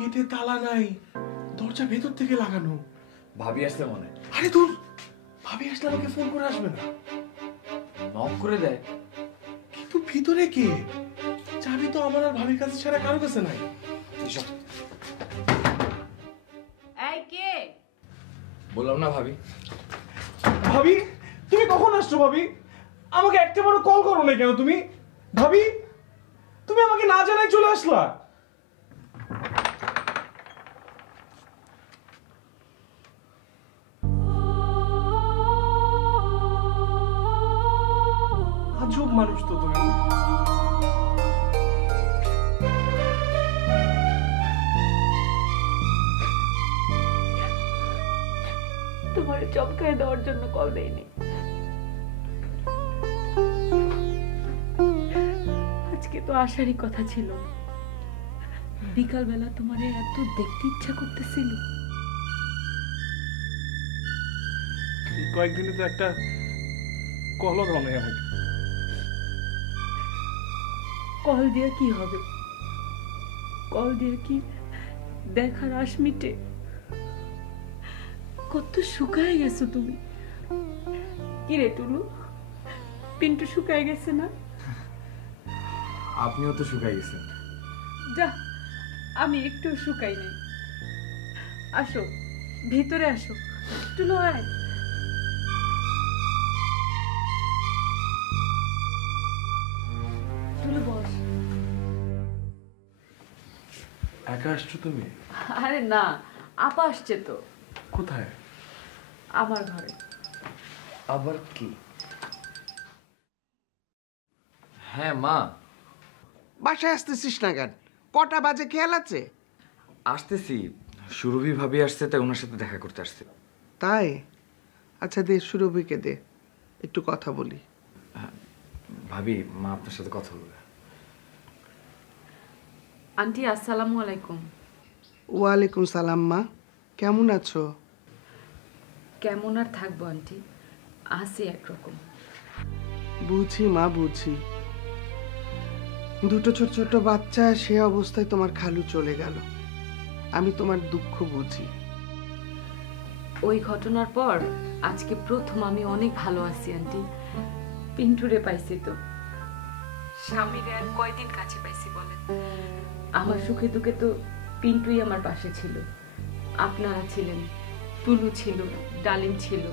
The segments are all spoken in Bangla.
গেটে তালা নাই, দরজা ভেতর থেকে লাগানো। ভাবি আসলে মনে। আরে দূর, ভাবি আসলে আমাকে ফোন করে আসবে না? নক করে দেয়। কিন্তু ভিতরে কে? চাবি তো আমার আর ভাবির কাছে ছাড়া কারো কাছে নাই। এই কে? বললাম না ভাবি। ভাবি তুমি কখন আসছো? ভাবি আমাকে একটা বড় কল করো না কেন তুমি? ভাবি তুমি আমাকে না জানাই চলে আসলা। আজব মানুষ তো তুমি। তোমার চমকায় দেওয়ার জন্য কল দেইনি। আজকে তো আসারই কথা ছিল। বিকালবেলা তোমার এত দেখতে ইচ্ছা করতেছিল। কয়েকদিনে তো একটা কলও দাও নাই আমাকে। কল দিয়ে কি হবে? কল দিয়ে কি দেখার আশ মিটে? কত শুকায় গেছো তুমি। কি রে টুলু, পিন্টু শুকায় গেছে না? আপনিও তো শুকাই গেছেন। যা, আমি একটু শুকাই নাই। আসো ভিতরে আসো। টুলু আয়। টুলু বস। একা আসছো তুমি? আরে না, আপা আসছে তো। কোথায়? আমার ঘরে। আবার কি? হ্যাঁ মা। বাসায় আসতেছিস না কেন? কটা বাজে খেয়াল আছে? আসতেছি, সুরভি ভাবি আসছে তাই ওনার সাথে দেখা করতে আসছে। তাই? আচ্ছা দে, সুরভিকে দে, একটু কথা বলি। ভাবি, মা আপনার সাথে কথা বলবে। আন্টি আসসালামু আলাইকুম। ওয়ালাইকুম সালাম। মা কেমন আছো? কেমন আর থাকবো আন্টি, আছি একরকম। বুঝি মা, বুঝি। দুটো ছোট ছোট বাচ্চা, সে অবস্থায় তোমার খালু চলে গেল। আমি তোমার দুঃখ বুঝি। ওই ঘটনার পর আজকে প্রথম আমি অনেক ভালো আছি আন্টি। পিন্টুরে পাইছি তো। স্বামীরে আর কয়দিন কাছে পাইছি বলেন? আমার সুখে দুঃখে তো পিন্টুই আমার পাশে ছিল। আপনারা ছিলেন, টুলু ছিল, ডালিম ছিল।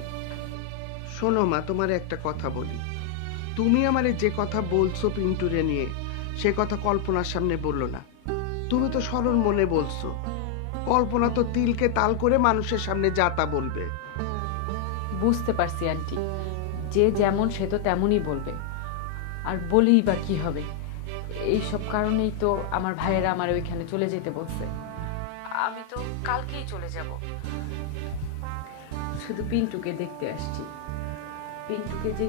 শোনো মা, তোমার একটা কথা বলি। তুমি আমারে যে কথা বলছো পিন্টুরে নিয়ে, সে কথা কল্পনার সামনে বললো না। তুমি তো সরল মনে বলছো। কল্পনা তো তিলকে তাল করে মানুষের সামনে যা তা বলবে। বুঝতে পারছি আন্টি, যে যেমন সে তো তেমনই বলবে। আর বলেই বা কি হবে? এইসব কারণেই তো আমার ভাইয়েরা আমার ওইখানে চলে যেতে বলছে। আমি তো কালকেই চলে যাব। শুধু পিন্টুকে দেখতে আসছি। পিন্টুকে যে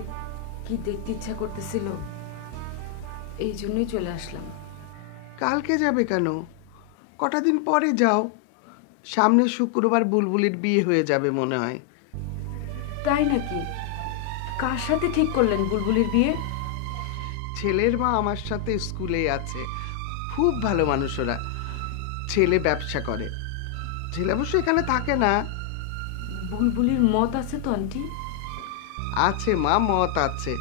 কি দেখতে ইচ্ছা করতেছিল, এই জন্যই চলে আসলাম। কালকে যাবে কেন? কটা দিন পরে যাও। সামনে শুক্রবার বুলবুলির বিয়ে হয়ে যাবে মনে হয়। তাই নাকি? কার সাথে ঠিক করলেন বুলবুলির বিয়ে? ছেলের মা আমার সাথে স্কুলে আছে। খুব ভালো মানুষ ওরা। ছেলে ব্যবসা করে। ছেলে অবশ্য এখানে থাকে না। বুলবুলির মত আছে তো আন্টি? আছে মা, মত আছে।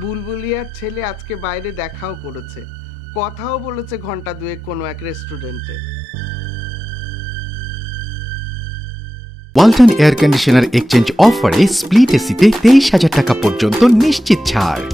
বুলবুলি আর ছেলে আজকে বাইরে দেখাও করেছে, কথাও বলেছে ঘন্টা দুয়েক কোনো এক রেস্টুরেন্টে। ওয়ালটন এয়ার কন্ডিশনার এক্সচেঞ্জ অফারে স্প্লিট এসিতে 23,000 টাকা পর্যন্ত নিশ্চিত ছাড়।